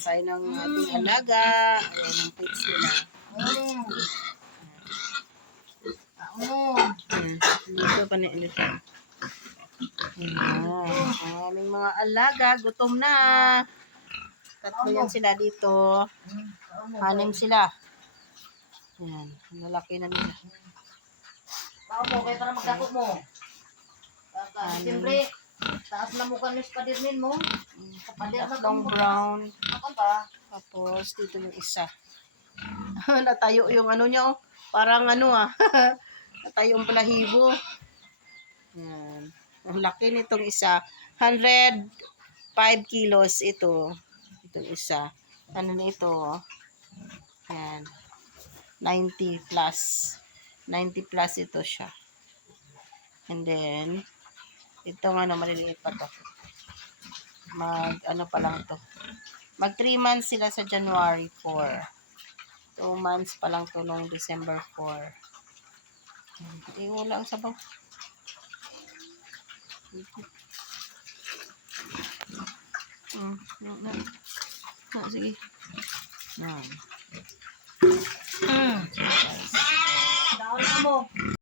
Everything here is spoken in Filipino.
na tayo ng ating alaga. Ayan ang plates nila. Dito pa na ulit. Ayan. Ang aming mga alaga, gutom na. Tatlo yan sila dito. 6 sila. Ayan, malaki na nila. Tao mo, kaya para magdako mo. Siyempre, taas na mo ka ng spadirmin mo. Tatlong brown. Ako ba? Tapos, dito yung isa. Natayo yung ano niya, oh. Parang ano, natayo yung balahibo. Yan. Ang laki nitong isa. 105 kilos ito. Itong isa. Ano na ito, oh. Yan. 90 plus. 90 plus ito siya. And then, itong ano, maliliit pa to. Ano pa lang to. Mag 3 months sila sa January 4. 2 months pa lang to noong December 4. Wala ang sabaw. Sige. Yan. Daon mo.